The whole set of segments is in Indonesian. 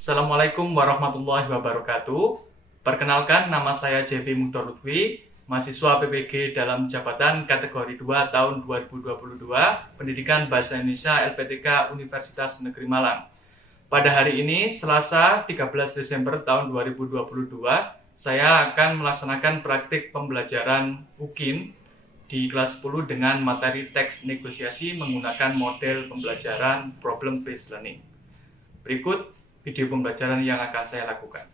Assalamualaikum warahmatullahi wabarakatuh. Perkenalkan, nama saya JP Mukhtar Lutfi, mahasiswa PPG dalam jabatan kategori 2 tahun 2022, Pendidikan Bahasa Indonesia LPTK Universitas Negeri Malang. Pada hari ini, Selasa 13 Desember tahun 2022, saya akan melaksanakan praktik pembelajaran UKIN di kelas 10 dengan materi teks negosiasi menggunakan model pembelajaran problem based learning. Berikut video pembelajaran yang akan saya lakukan.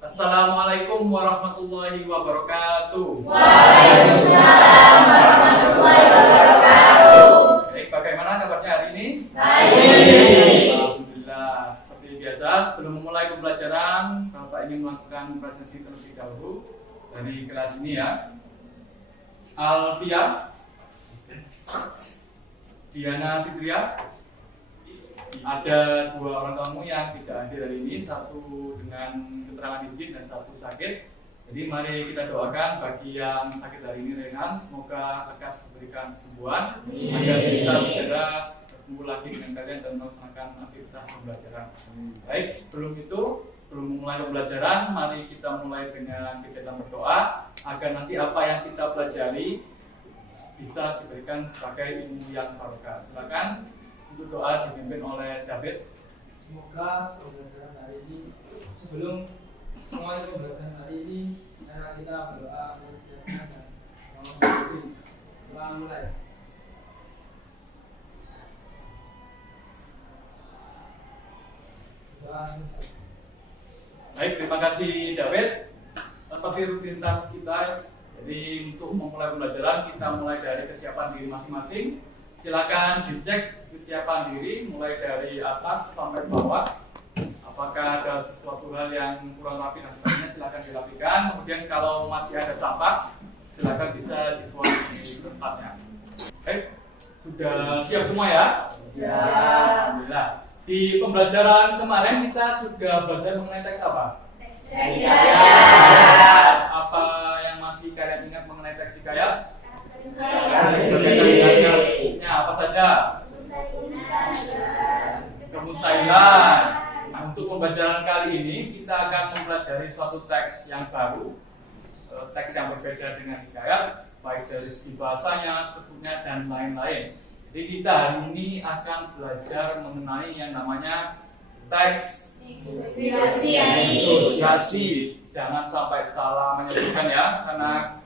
Assalamualaikum warahmatullahi wabarakatuh. Waalaikumsalam warahmatullahi wabarakatuh. Baik, bagaimana kabarnya hari ini? Baik. Alhamdulillah. Seperti biasa, sebelum memulai pembelajaran, Bapak ingin melakukan presentasi terlebih dahulu dari kelas ini ya. Alfia, Diana Fitria. Ada dua orang tamu yang tidak hadir hari ini, satu dengan keterangan izin dan satu sakit. Jadi mari kita doakan bagi yang sakit hari ini ringan, semoga lekas diberikan kesembuhan agar bisa segera bertemu lagi dengan kalian dan melaksanakan aktivitas pembelajaran. Baik, sebelum memulai pembelajaran, mari kita mulai dengan kegiatan berdoa agar nanti apa yang kita pelajari bisa diberikan sebagai ilmu yang barokah. Silakan. Untuk doa dipimpin oleh David. Semoga pembelajaran hari ini, sebelum mulai pembelajaran hari ini, kita berdoa dan mulai. Baik, terima kasih David. Seperti rutinitas kita, jadi untuk memulai pembelajaran kita mulai dari kesiapan diri masing-masing. Silakan dicek kesiapan diri mulai dari atas sampai bawah. Apakah ada sesuatu hal yang kurang rapi dan sebagainya, silakan dirapikan. Kemudian kalau masih ada sampah, silakan bisa dibuang di tempatnya. Baik, sudah siap semua ya? Ya. Alhamdulillah. Di pembelajaran kemarin kita sudah belajar mengenai teks apa? Teks hikayat. Apa yang masih kalian ingat mengenai teks hikayat? Apa saja? Kemustahilan. Nah, untuk pembelajaran kali ini kita akan mempelajari suatu teks yang baru, teks yang berbeda dengan hikayat, baik dari segi bahasanya, strukturnya dan lain-lain. Jadi kita hari ini akan belajar mengenai yang namanya teks negosiasi. Jangan sampai salah menyebutkan ya, karena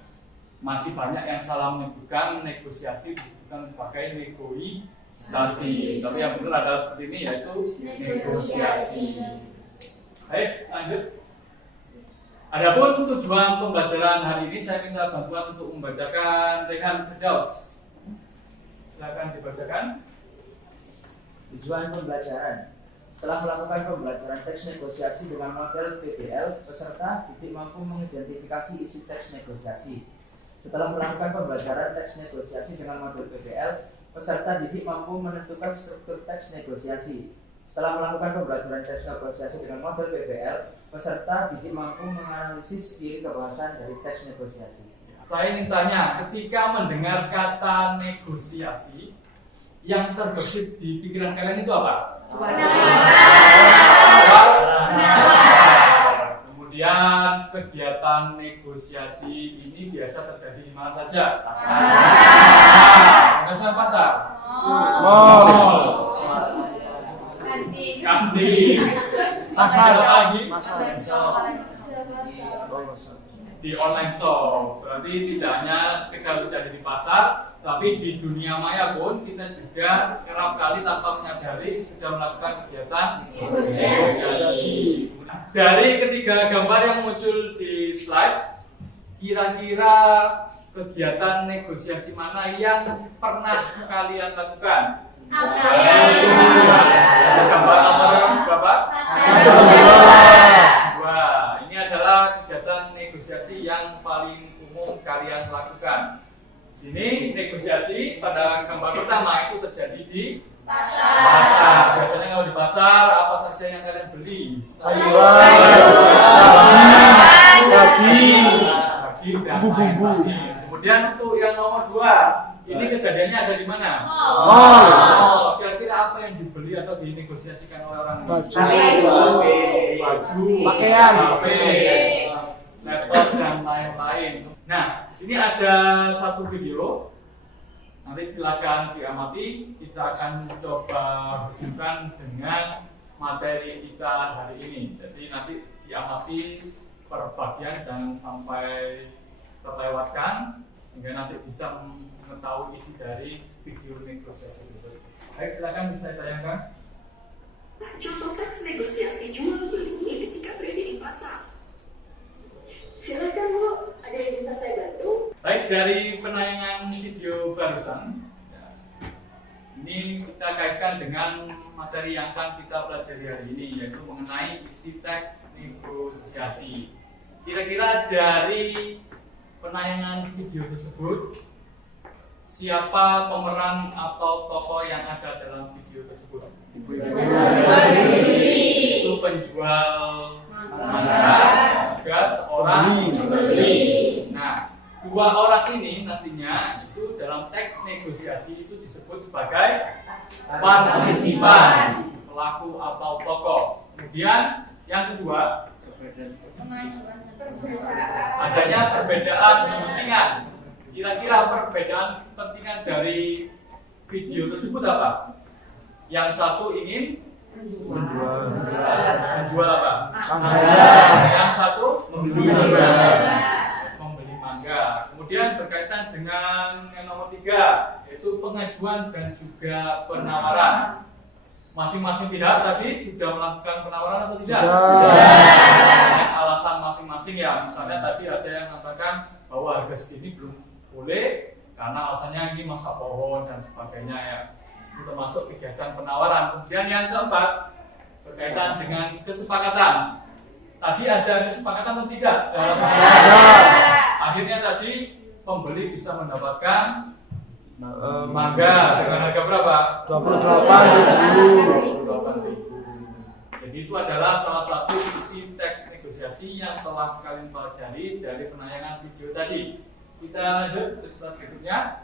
masih banyak yang salah menyebutkan negosiasi disebutkan sebagai negosiasi. Tapi yang benar adalah seperti ini, yaitu negosiasi. Baik, lanjut. Adapun tujuan pembelajaran hari ini, saya minta bantuan untuk membacakan Rehan Firdaus. Silakan dibacakan. Tujuan pembelajaran. Setelah melakukan pembelajaran teks negosiasi dengan model PBL, peserta didik mampu mengidentifikasi isi teks negosiasi. Setelah melakukan pembelajaran teks negosiasi dengan model PBL, peserta didik mampu menentukan struktur teks negosiasi. Setelah melakukan pembelajaran teks negosiasi dengan model PBL, peserta didik mampu menganalisis ciri kebahasan dari teks negosiasi. Saya ingin tanya, ketika mendengar kata negosiasi, yang terbesit di pikiran kalian itu apa? Kemudian kegiatan negosiasi ini biasa terjadi di mana saja? Pasar. Pasar. Mall. Kantin. Pasar. Lagi. Di online shop. Berarti tidak hanya sekedar terjadi di pasar, tapi di dunia maya pun kita juga kerap kali tanpa menyadari sudah melakukan kegiatan negosiasi. Dari ketiga gambar yang muncul di slide, kira-kira kegiatan negosiasi mana yang pernah kalian lakukan? Ada gambar nomor berapa? Dua. Ini adalah kegiatan negosiasi yang paling umum kalian lakukan. Di sini negosiasi pada gambar pertama itu terjadi di pasar. Biasanya kalau di pasar apa saja yang kalian beli? Sayuran, daging, bumbu-bumbu. Kemudian untuk yang nomor 2, ini kejadiannya ada di mana? Mall. Kira-kira apa yang dibeli atau atau dinegosiasikan oleh orang ini? Baju. Baju, Pakaian. HP, laptop dan lain-lain. Nah, di sini ada satu video. Nanti silakan diamati. Kita akan coba hubungkan dengan materi kita hari ini. Jadi nanti diamati per bagian jangan sampai terlewatkan sehingga nanti bisa mengetahui isi dari video negosiasi tersebut. Baik, silakan bisa ditayangkan. Contoh teks negosiasi jual beli ketika berada di pasar. Silakan Bu, ada yang bisa saya bantu? Baik, dari penayangan video barusan, ya, ini kita kaitkan dengan materi yang akan kita pelajari hari ini, yaitu mengenai isi teks negosiasi. Kira-kira dari penayangan video tersebut, siapa pemeran atau tokoh yang ada dalam video tersebut? Itu penjual mangga, juga seorang pembeli. Nah, dua orang ini nantinya itu dalam teks negosiasi itu disebut sebagai partisipan, pelaku atau tokoh. Kemudian yang kedua, adanya perbedaan kepentingan. Kira-kira perbedaan kepentingan dari video tersebut apa? Yang satu ingin menjual apa? Yang satu membeli mangga. Kemudian berkaitan dengan yang nomor 3, yaitu pengajuan dan juga penawaran. Masing-masing pihak tadi sudah melakukan penawaran atau tidak? Dengan alasan masing-masing ya. Misalnya tadi ada yang mengatakan bahwa harga segini belum boleh karena alasannya ini masa pohon dan sebagainya ya. Itu termasuk kegiatan penawaran. Kemudian yang keempat berkaitan dengan kesepakatan. Tadi ada kesepakatan atau tidak dalam akhirnya tadi pembeli bisa mendapatkan mangga dengan harga berapa? 28.000. Jadi itu adalah salah satu isi teks negosiasi yang telah kalian pelajari dari penayangan video tadi. Kita lanjut ke slide berikutnya.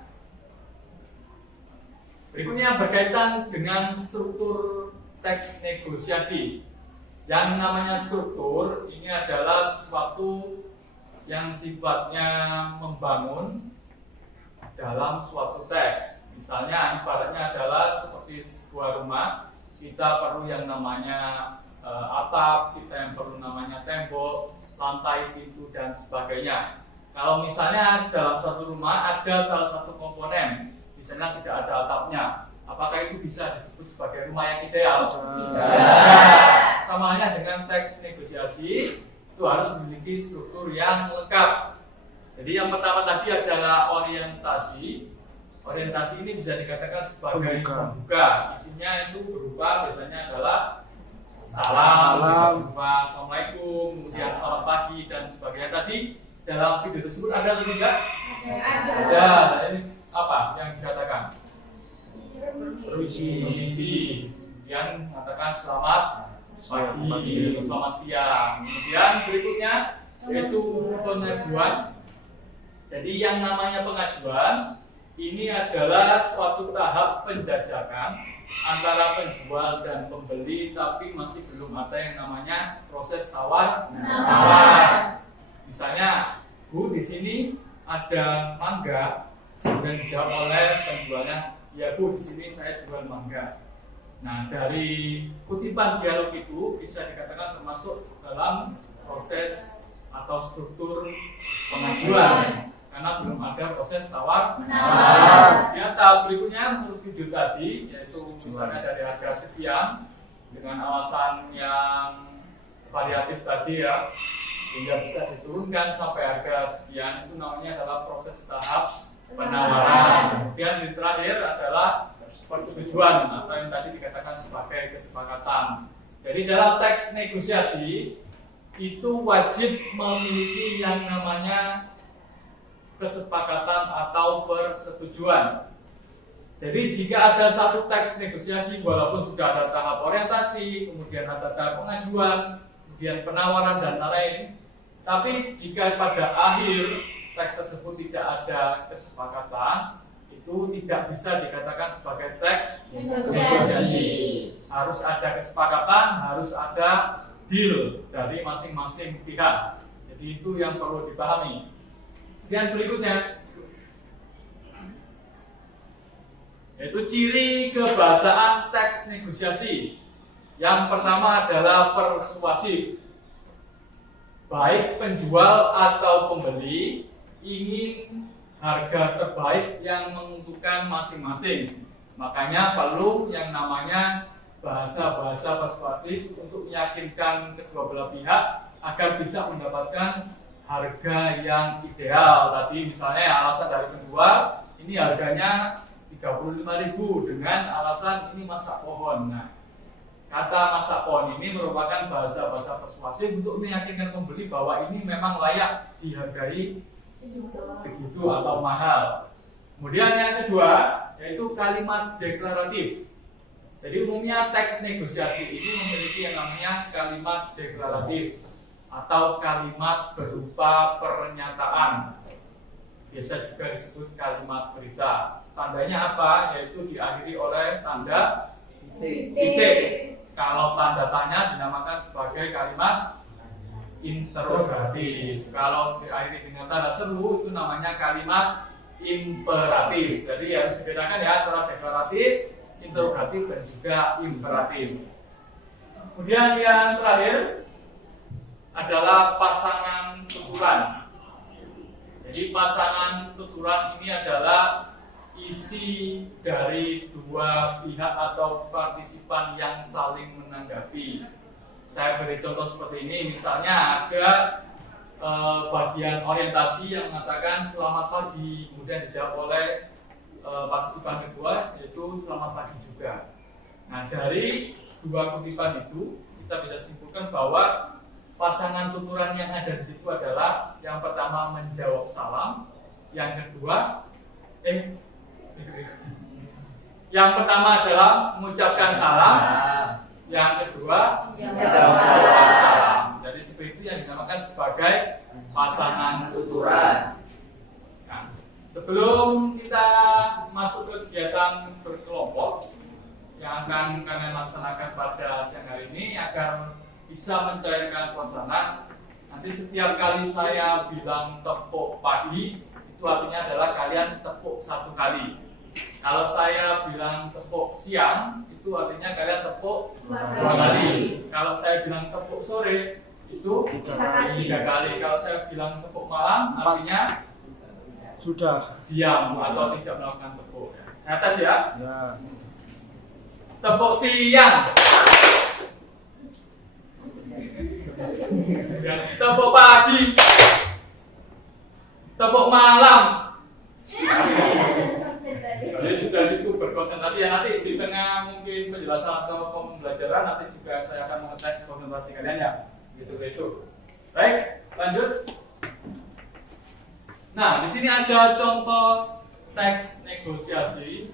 Berikutnya berkaitan dengan struktur teks negosiasi. Yang namanya struktur ini adalah sesuatu yang sifatnya membangun dalam suatu teks. Misalnya ibaratnya adalah seperti sebuah rumah, kita perlu yang namanya atap, kita yang perlu namanya tembok, lantai, pintu dan sebagainya. Kalau misalnya dalam satu rumah ada salah satu komponen, misalnya tidak ada atapnya, apakah itu bisa disebut sebagai rumah yang ideal? Tidak. Sama halnya dengan teks negosiasi, itu harus memiliki struktur yang lengkap. Jadi yang pertama tadi adalah orientasi. Orientasi ini bisa dikatakan sebagai pembuka. Isinya itu berupa biasanya adalah salam, bisa berupa assalamualaikum, kemudian selamat pagi dan sebagainya. Tadi dalam video tersebut ada atau tidak? Ada. Ini apa yang dikatakan? Permisi. Kemudian mengatakan selamat pagi, selamat siang. Kemudian berikutnya yaitu pengajuan. Jadi yang namanya pengajuan ini adalah suatu tahap penjajakan antara penjual dan pembeli, tapi masih belum ada yang namanya proses tawar menawar. Misalnya, Bu, di sini ada mangga, kemudian dijawab oleh penjualnya, ya Bu, di sini saya jual mangga. Nah, dari kutipan dialog itu bisa dikatakan termasuk dalam proses atau struktur pengajuan. Karena belum ada proses tawar menawar. Yang tahap berikutnya menurut video tadi, yaitu misalnya dari harga sekian dengan alasan yang variatif tadi ya, sehingga bisa diturunkan sampai harga sekian, itu namanya adalah proses tahap penawaran. Kemudian di terakhir adalah persetujuan atau yang tadi dikatakan sebagai kesepakatan. Jadi dalam teks negosiasi itu wajib memiliki yang namanya kesepakatan atau persetujuan. Jadi jika ada satu teks negosiasi walaupun sudah ada tahap orientasi, kemudian ada tahap pengajuan, kemudian penawaran dan lain-lain, tapi jika pada akhir teks tersebut tidak ada kesepakatan, itu tidak bisa dikatakan sebagai teks negosiasi. harus ada kesepakatan, harus ada deal dari masing-masing pihak. Jadi itu yang perlu dipahami. Kemudian berikutnya yaitu ciri kebahasaan teks negosiasi. Yang pertama adalah persuasif. Baik penjual atau pembeli ingin harga terbaik yang menguntungkan masing-masing. Makanya perlu yang namanya bahasa-bahasa persuasif untuk meyakinkan kedua belah pihak agar bisa mendapatkan harga yang ideal. Tadi misalnya alasan dari penjual, ini harganya 35.000 dengan alasan ini masak pohon. Nah, kata masak pohon ini merupakan bahasa-bahasa persuasif untuk meyakinkan pembeli bahwa ini memang layak dihargai segitu atau mahal. Kemudian yang kedua yaitu kalimat deklaratif. Jadi umumnya teks negosiasi ini memiliki yang namanya kalimat deklaratif atau kalimat berupa pernyataan. Biasa juga disebut kalimat berita. Tandanya apa? Yaitu diakhiri oleh tanda titik. Kalau tanda tanya dinamakan sebagai kalimat interrogatif. Kalau diakhiri dengan tanda seru itu namanya kalimat imperatif. Jadi harus dibedakan ya antara deklaratif, interrogatif dan juga imperatif. Kemudian yang terakhir adalah pasangan tuturan. Jadi pasangan tuturan ini adalah isi dari dua pihak atau partisipan yang saling menanggapi. Saya beri contoh seperti ini, misalnya ada bagian orientasi yang mengatakan selamat pagi, kemudian dijawab oleh partisipan kedua yaitu selamat pagi juga. Nah, dari dua kutipan itu kita bisa simpulkan bahwa pasangan tuturan yang ada di situ adalah yang pertama menjawab salam, yang kedua yang pertama adalah mengucapkan salam, yang kedua menjawab salam. Jadi seperti itu yang dinamakan sebagai pasangan tuturan. Nah, sebelum kita masuk ke kegiatan berkelompok yang akan kalian laksanakan pada siang hari ini agar bisa mencairkan suasana, nanti setiap kali saya bilang tepuk pagi itu artinya adalah kalian tepuk satu kali. Kalau saya bilang tepuk siang itu artinya kalian tepuk dua kali. Kalau saya bilang tepuk sore itu tiga kali. Kalau saya bilang tepuk malam artinya Sudah. diam atau tidak melakukan tepuk. Saya tes ya. Ya. Tepuk siang. Ya, tepuk pagi. Tepuk malam. Jadi sudah cukup berkonsentrasi ya, nanti di tengah mungkin penjelasan atau pembelajaran nanti juga saya akan mengetes konsentrasi kalian ya. Seperti itu. Baik, lanjut. Nah, di sini ada contoh teks negosiasi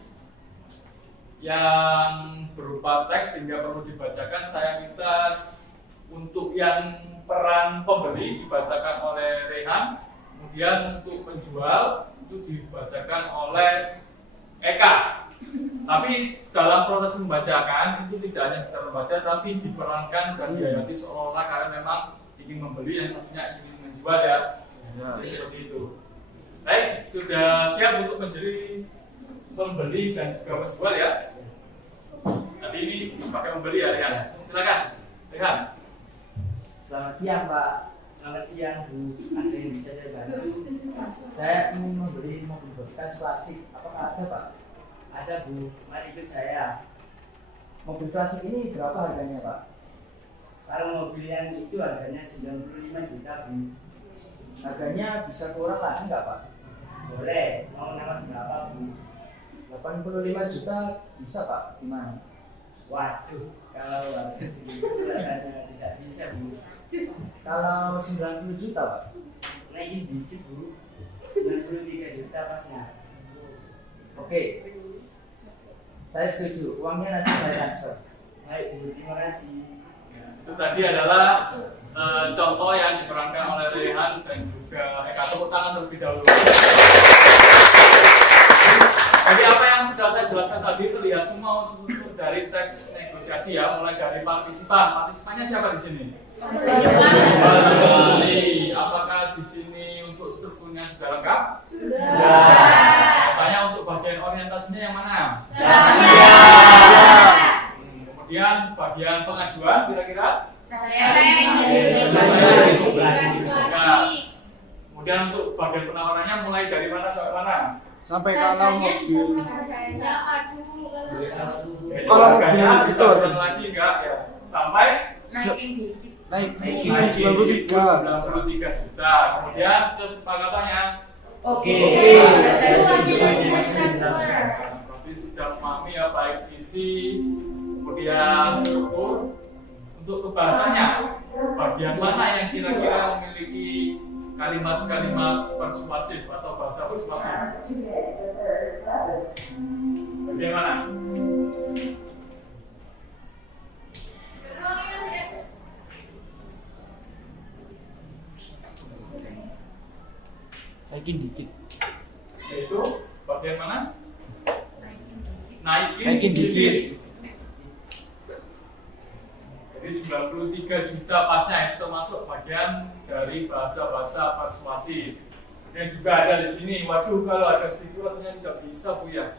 yang berupa teks sehingga perlu dibacakan. Saya minta untuk yang peran pembeli dibacakan oleh Rehan, kemudian untuk penjual itu dibacakan oleh Eka. Tapi dalam proses membacakan itu tidak hanya sekedar membaca, tapi diperankan dan dihayati seolah-olah kalian memang ingin membeli, yang satunya ingin menjual ya. Jadi seperti itu. Baik, sudah siap untuk menjadi pembeli dan juga penjual ya. Tadi ini pakai membeli ya, Rehan. Silakan, Rehan. Selamat siang Pak. Selamat siang Bu, ada yang bisa saya bantu? Saya ingin membeli mobil bekas klasik. Apakah ada Pak? Ada Bu, mari ikut saya. Mobil klasik ini berapa harganya Pak? Kalau mobil yang itu harganya 95 juta Bu. Harganya bisa kurang lagi nggak Pak? Boleh, mau nama berapa Bu? 85 juta bisa Pak? Gimana? Waduh, kalau harga segitu rasanya tidak bisa Bu. Kalau 90 juta Pak? Naikin dikit Bu, 93 juta pasnya. Oke, saya setuju. Uangnya nanti saya transfer. Baik Bu, terima kasih. Itu tadi adalah contoh yang diperankan oleh Rehan dan juga Eka. Tepuk tangan terlebih dahulu. Jadi apa yang sudah saya jelaskan tadi terlihat semua unsur-unsur dari dari teks negosiasi ya, mulai dari partisipan. Partisipannya siapa di sini? Apakah di sini untuk strukturnya sudah lengkap? Sudah. Tanya untuk bagian orientasinya yang mana? Kemudian bagian pengajuan kira-kira? Kemudian untuk bagian penawarannya mulai dari mana sampai mana? Sampai kalau mobil Kalau mobil itu lagi enggak ya? Sampai naik Naik 93 juta. Kemudian kesepakatannya Oke. Berarti sudah memahami ya baik isi, kemudian struktur. Untuk kebahasannya, bagian mana yang kira-kira memiliki kalimat-kalimat persuasif atau bahasa persuasif? Bagaimana? naikin dikit. Yaitu bagian mana? Naikin dikit. Jadi 93 juta pasnya itu termasuk bagian dari bahasa-bahasa persuasif. Dan juga ada di sini, waduh kalau ada sedikit rasanya tidak bisa Bu ya.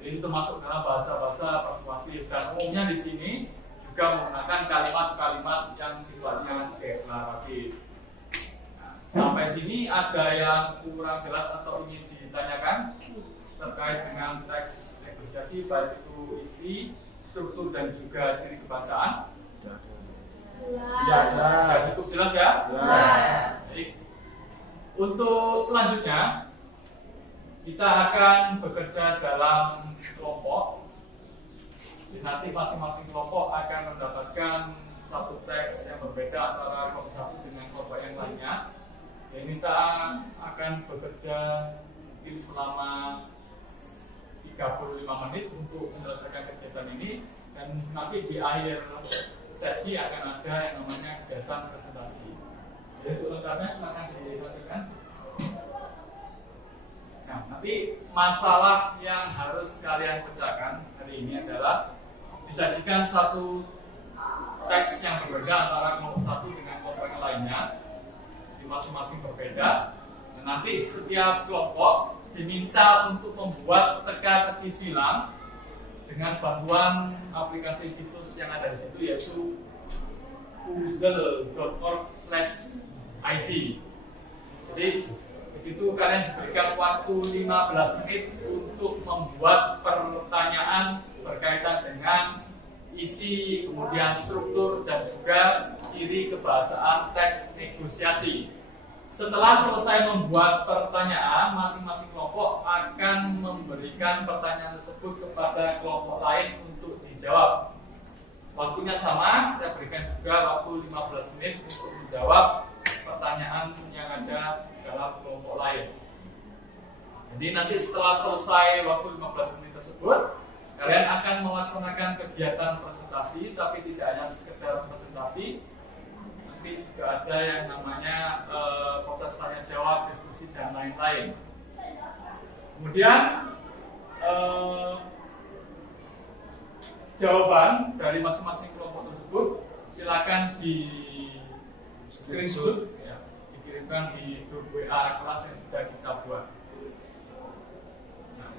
Jadi itu termasuk dalam bahasa-bahasa persuasif dan umumnya di sini juga menggunakan kalimat-kalimat yang sifatnya deklaratif. Nah, sampai sini ada yang kurang jelas atau ingin ditanyakan terkait dengan teks negosiasi baik itu isi, struktur dan juga ciri kebahasaan? Ya, Cukup jelas ya? Baik. Untuk selanjutnya kita akan bekerja dalam kelompok. Jadi nanti masing-masing kelompok akan mendapatkan satu teks yang berbeda antara kelompok satu dengan kelompok yang lainnya. Dan kita akan bekerja mungkin selama 35 menit untuk menyelesaikan kegiatan ini, dan nanti di akhir sesi akan ada yang namanya kegiatan presentasi. Jadi untuk lengkapnya silakan diperhatikan. Nah, nanti masalah yang harus kalian pecahkan hari ini adalah disajikan satu teks yang berbeda antara kelompok satu dengan kelompok yang lainnya, di masing-masing berbeda. Dan nanti setiap kelompok diminta untuk membuat teka-teki silang dengan bantuan aplikasi situs yang ada di situ, yaitu puzzle.org/id. Jadi di situ kalian diberikan waktu 15 menit untuk membuat pertanyaan berkaitan dengan isi, kemudian struktur dan juga ciri kebahasaan teks negosiasi. Setelah selesai membuat pertanyaan, masing-masing kelompok akan memberikan pertanyaan tersebut kepada kelompok lain untuk dijawab. Waktunya sama, saya berikan juga waktu 15 menit untuk menjawab pertanyaan yang ada dalam kelompok lain. Jadi nanti setelah selesai waktu 15 menit tersebut, kalian akan melaksanakan kegiatan presentasi, tapi tidak hanya sekedar presentasi. Nanti juga ada yang namanya proses tanya jawab, diskusi dan lain-lain. Kemudian jawaban dari masing-masing kelompok tersebut silakan di screenshot ya, dikirimkan di grup WA kelas yang sudah kita buat. Nah,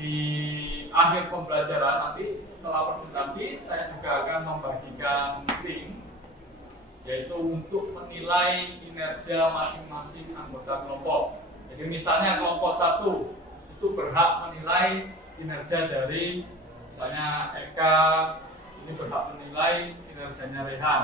di akhir pembelajaran nanti setelah presentasi saya juga akan membagikan link, yaitu untuk menilai kinerja masing-masing anggota kelompok. Jadi misalnya kelompok satu itu berhak menilai kinerja dari misalnya Eka, ini berhak menilai kinerjanya Rehan,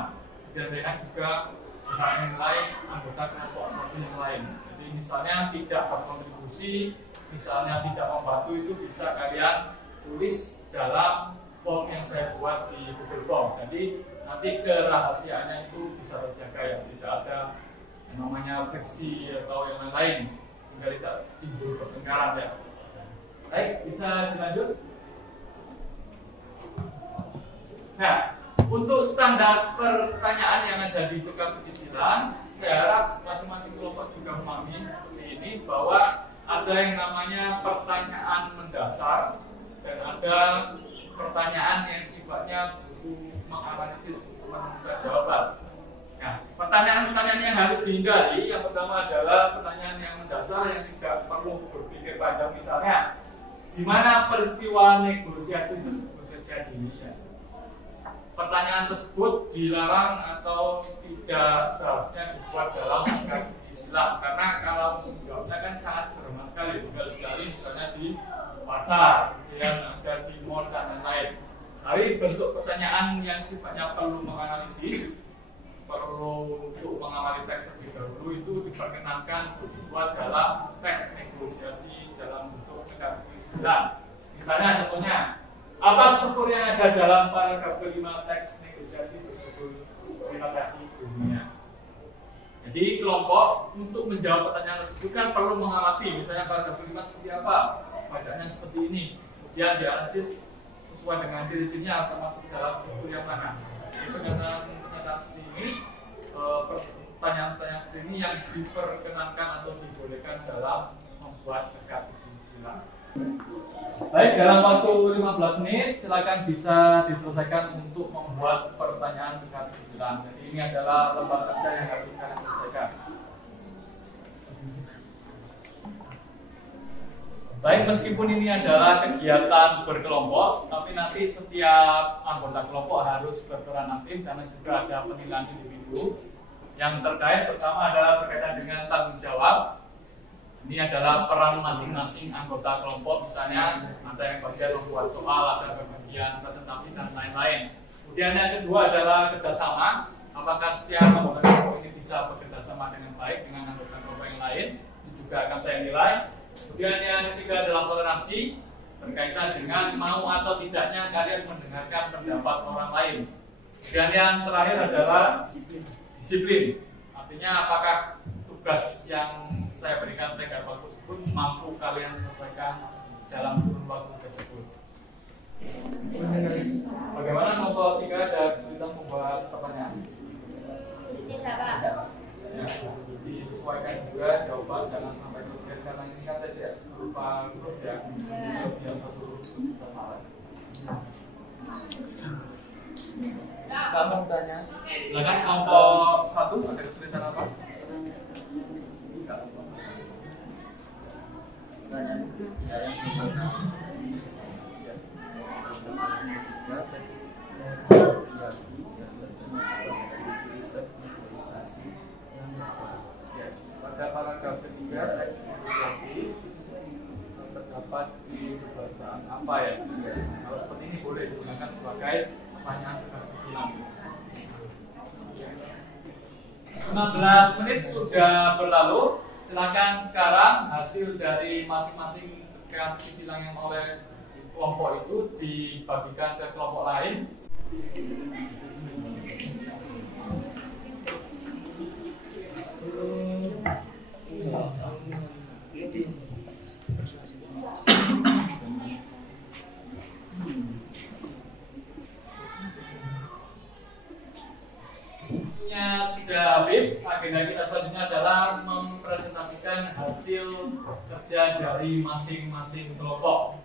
dan Rehan juga berhak menilai anggota kelompok satu yang lain. Jadi misalnya tidak berkontribusi, misalnya tidak membantu, itu bisa kalian tulis dalam form yang saya buat di Google Form. Jadi nanti kerahasiaannya itu bisa terjaga ya, tidak ada yang namanya friksi atau yang lain, sehingga tidak timbul pertengkaran ya. Baik, bisa dilanjut. Nah, untuk standar pertanyaan yang ada di tukang uji silang, saya harap masing-masing kelompok juga memahami seperti ini, bahwa ada yang namanya pertanyaan mendasar dan ada pertanyaan yang sifatnya butuh menganalisis untuk menemukan jawaban. Nah, pertanyaan-pertanyaan yang harus dihindari, yang pertama adalah pertanyaan yang mendasar yang tidak perlu berpikir panjang. Misalnya, di mana peristiwa negosiasi tersebut terjadi? Ya. Pertanyaan tersebut dilarang atau tidak seharusnya dibuat dalam akademisi Islam, karena kalau menjawabnya kan sangat sederhana sekali, tinggal dicari misalnya di pasar, kemudian ada di mall dan lain-lain. Tapi bentuk pertanyaan yang sifatnya perlu menganalisis, perlu untuk mengamati teks terlebih dahulu, itu diperkenankan dibuat dalam teks negosiasi dalam bentuk akademis Islam. Misalnya contohnya, apa struktur yang ada dalam paragraf kelima teks negosiasi tersebut? Terima kasih dunia. Jadi kelompok untuk menjawab pertanyaan tersebut kan perlu mengamati, misalnya paragraf kelima seperti apa, bacaannya seperti ini, kemudian dianalisis sesuai dengan ciri-cirinya termasuk dalam struktur yang mana. Pernyataan seperti ini, pertanyaan-pertanyaan seperti ini yang diperkenankan atau dibolehkan dalam membuat akademis Islam. Baik, dalam waktu 15 menit silakan bisa diselesaikan untuk membuat pertanyaan akademis Islam. Jadi ini adalah lembar kerja yang harus kalian selesaikan. Baik, meskipun ini adalah kegiatan berkelompok, tapi nanti setiap anggota kelompok harus berperan aktif karena juga ada penilaian individu yang terkait. Pertama adalah berkaitan dengan tanggung jawab. Ini adalah peran masing-masing anggota kelompok, misalnya ada yang bagian membuat soal, ada bagian presentasi dan lain-lain. Kemudian yang kedua adalah kerjasama. Apakah setiap anggota kelompok ini bisa bekerja sama dengan baik dengan anggota kelompok yang lain? Itu juga akan saya nilai. Kemudian yang ketiga adalah toleransi, berkaitan dengan mau atau tidaknya kalian mendengarkan pendapat orang lain. Dan yang terakhir adalah disiplin. Artinya apakah tugas yang saya berikan tenggat waktu tersebut mampu kalian selesaikan dalam kurun waktu tersebut. Bagaimana kelompok 3 ada kesulitan membuat pertanyaan? Tidak, Pak. Ya, disesuaikan juga jawaban, jangan sampai kemudian karena ini kan TDS berupa huruf ya, yang satu huruf bisa salah. Kamu tanya. Silakan kelompok 1 ada kesulitan apa? Pada paragraf ketiga teks negosiasi terdapat di bahasaan apa ya? Kalau seperti ini boleh digunakan sebagai pertanyaan kecil. 15 menit sudah berlalu. Silakan sekarang hasil dari masing-masing teka silang yang oleh kelompok itu dibagikan ke kelompok lain. Sudah habis, agenda kita selanjutnya adalah mempresentasikan hasil kerja dari masing-masing kelompok.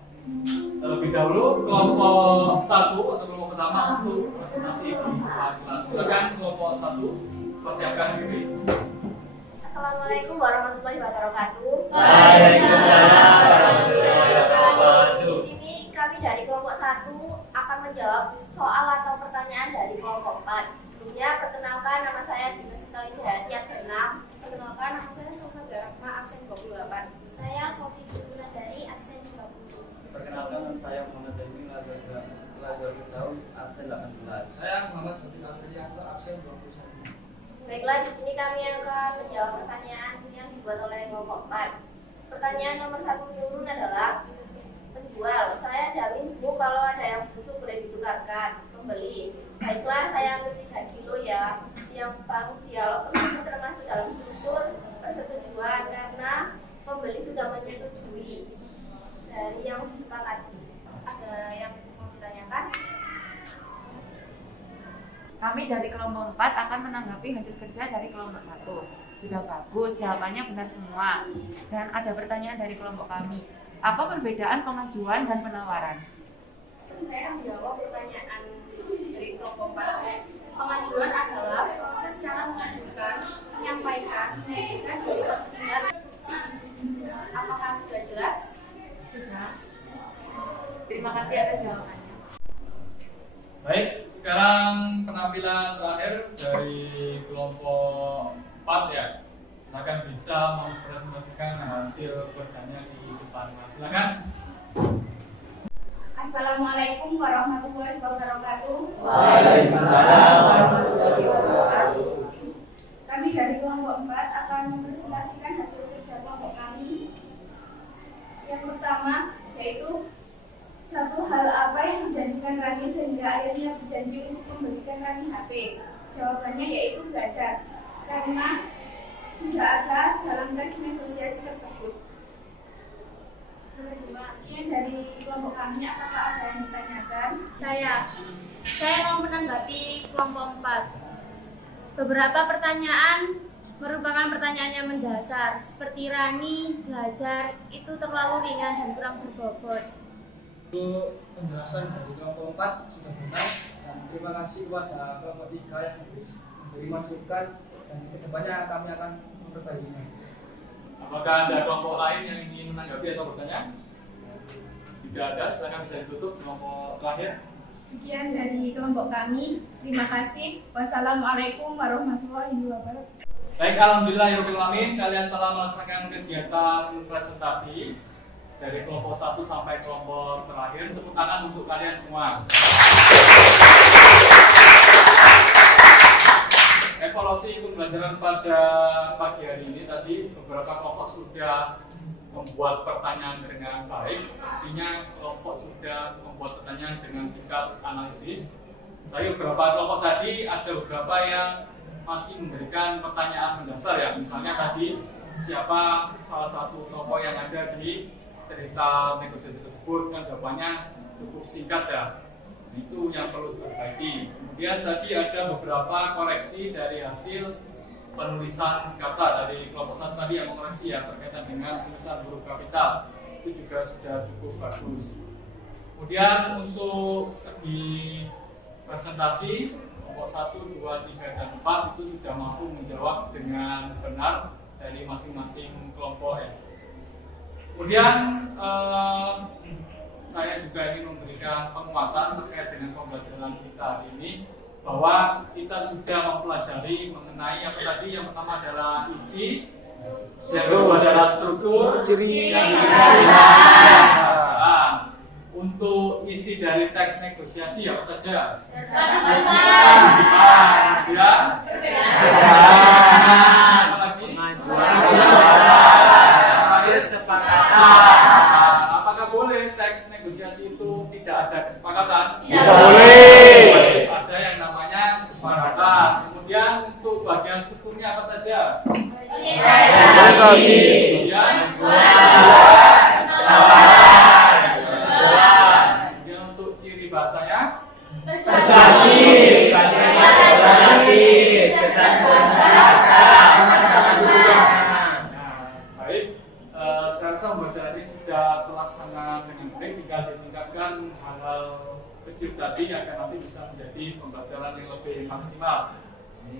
Terlebih dahulu kelompok 1 atau kelompok pertama untuk presentasi di kelas. Silakan kelompok 1 persiapkan diri. Assalamualaikum warahmatullahi wabarakatuh. Waalaikumsalam warahmatullahi wabarakatuh. Di sini kami dari kelompok 1 akan menjawab soal atau pertanyaan dari kelompok 4. Sebelumnya perkenalkan, nama saya Dina Sitawi Jahati absen 6. Perkenalkan, nama saya Salsa Darma absen 28. Saya Sofi Guna dari absen 20. Perkenalkan, nama saya Muhammad Demi Lazar Firdaus absen 18. Saya Muhammad Fatil Alfrianto absen 21. Baiklah, di sini kami akan menjawab pertanyaan yang dibuat oleh kelompok 4. Pertanyaan nomor 1 turun adalah, penjual, saya jamin Bu kalau ada yang busuk boleh ditukarkan. Pembeli, baiklah saya ambil 3 kilo ya. Yang bangun dialog tersebut termasuk dalam struktur persetujuan karena pembeli sudah menyetujui dari yang disepakati. Ada yang mau ditanyakan? Kami dari kelompok 4 akan menanggapi hasil kerja dari kelompok 1. Sudah bagus, jawabannya benar semua. Dan ada pertanyaan dari kelompok kami. Apa perbedaan pengajuan dan penawaran? Saya menjawab pertanyaan dari kelompok 4. Pengajuan adalah proses cara mengajukan, menyampaikan, mengajukan dari satu pihak. Apakah sudah jelas? Sudah. Terima kasih atas jawabannya. Baik, sekarang penampilan terakhir dari kelompok 4 ya. Silakan bisa mempresentasikan hasil kerjanya di depan. Silakan. Assalamualaikum warahmatullahi wabarakatuh. Waalaikumsalam warahmatullahi wabarakatuh. Kami dari kelompok 4 akan mempresentasikan hasil kerja kelompok kami. Yang pertama yaitu satu hal apa yang dijanjikan Rani sehingga akhirnya berjanji untuk memberikan Rani HP. Jawabannya yaitu belajar, karena sudah ada dalam teks negosiasi tersebut. Sekian dari kelompok kami, apakah ada yang ditanyakan? Saya mau menanggapi kelompok 4. Beberapa pertanyaan merupakan pertanyaan yang mendasar, seperti Rani, belajar, itu terlalu ringan dan kurang berbobot. Untuk penjelasan dari kelompok 4 sudah benar, dan terima kasih kepada kelompok 3 yang memberi masukan, dan kedepannya kami akan memperbaikinya. Apakah ada kelompok lain yang ingin menanggapi atau bertanya? Tidak ada, silakan bisa ditutup kelompok terakhir. Sekian dari kelompok kami. Terima kasih. Wassalamualaikum warahmatullahi wabarakatuh. Baik, alhamdulillahirabbil alamin, kalian telah melaksanakan kegiatan presentasi dari kelompok 1 sampai kelompok terakhir. Tepuk tangan untuk kalian semua. Evaluasi pembelajaran pada pagi hari ini tadi beberapa kelompok sudah membuat pertanyaan dengan baik, artinya kelompok sudah membuat pertanyaan dengan tingkat analisis. Tapi beberapa kelompok tadi ada beberapa yang masih memberikan pertanyaan mendasar ya, misalnya tadi siapa salah satu kelompok yang ada di cerita negosiasi tersebut, kan jawabannya cukup singkat ya. Itu yang perlu diperbaiki. Kemudian tadi ada beberapa koreksi dari hasil penulisan kata dari kelompok 1 tadi yang mengoreksi ya berkaitan dengan tulisan huruf kapital, itu juga sudah cukup bagus. Kemudian untuk segi presentasi kelompok 1, 2, 3, dan 4 itu sudah mampu menjawab dengan benar dari masing-masing kelompok ya. Kemudian saya juga ingin memberikan penguatan terkait dengan pembelajaran kita hari ini, bahwa kita sudah mempelajari mengenai yang tadi, yang pertama adalah isi, yang kedua adalah struktur, Ciri yang ketiga adalah untuk isi dari teks negosiasi apa saja? Ya. Apa lagi? Apakah boleh teks negosiasi itu tidak ada kesepakatan? Tidak boleh. Ada yang namanya kesepakatan. Kemudian untuk bagian strukturnya apa saja? Kemudian kemudian untuk ciri bahasanya? Baik, saya rasa pembelajaran ini sudah terlaksana dengan baik, tinggal ditingkatkan hal-hal kecil tadi agar nanti bisa menjadi pembelajaran yang lebih maksimal.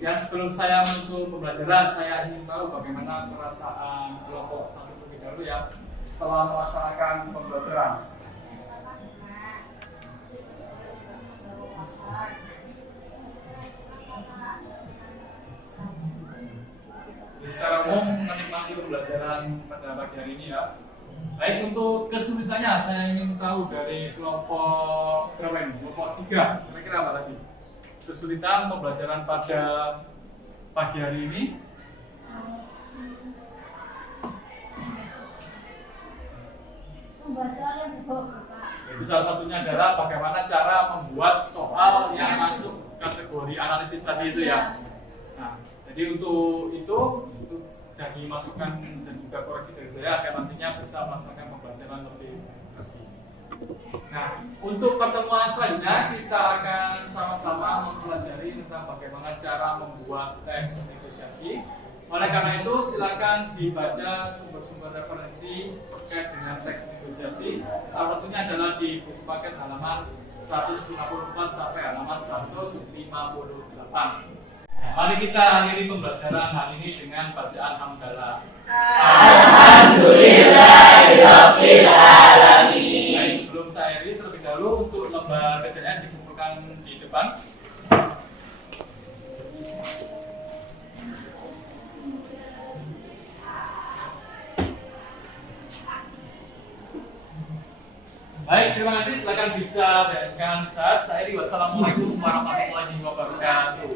Ya, sebelum saya menutup pembelajaran, saya ingin tahu bagaimana perasaan kelompok 1 terlebih dahulu ya setelah melaksanakan pembelajaran. Secara umum menikmati pembelajaran pada pagi hari ini ya. Baik, untuk kesulitannya saya ingin tahu dari kelompok berapa ini? Kelompok 3, kira-kira apa tadi? Kesulitan pembelajaran pada pagi hari ini. Membuat soal yang berbobot. Itu salah satunya adalah bagaimana cara membuat soal yang masuk kategori analisis tadi itu ya. Nah, jadi untuk itu jadi masukan dan juga koreksi dari saya agar nantinya bisa melaksanakan pembelajaran lebih. Nah, untuk pertemuan selanjutnya kita akan sama-sama mempelajari tentang bagaimana cara membuat teks negosiasi. Oleh karena itu, silakan dibaca sumber-sumber referensi terkait dengan teks negosiasi. Salah satunya adalah di buku paket halaman 154 sampai halaman 158. Mari kita akhiri pembelajaran hari ini dengan bacaan hamdalah. Alhamdulillahirabbil alamin. Baik, sebelum saya akhiri terlebih dahulu untuk lembar kerjanya dikumpulkan di depan. Baik, terima kasih. Silakan bisa dilanjutkan saat saya. Wassalamualaikum warahmatullahi wabarakatuh.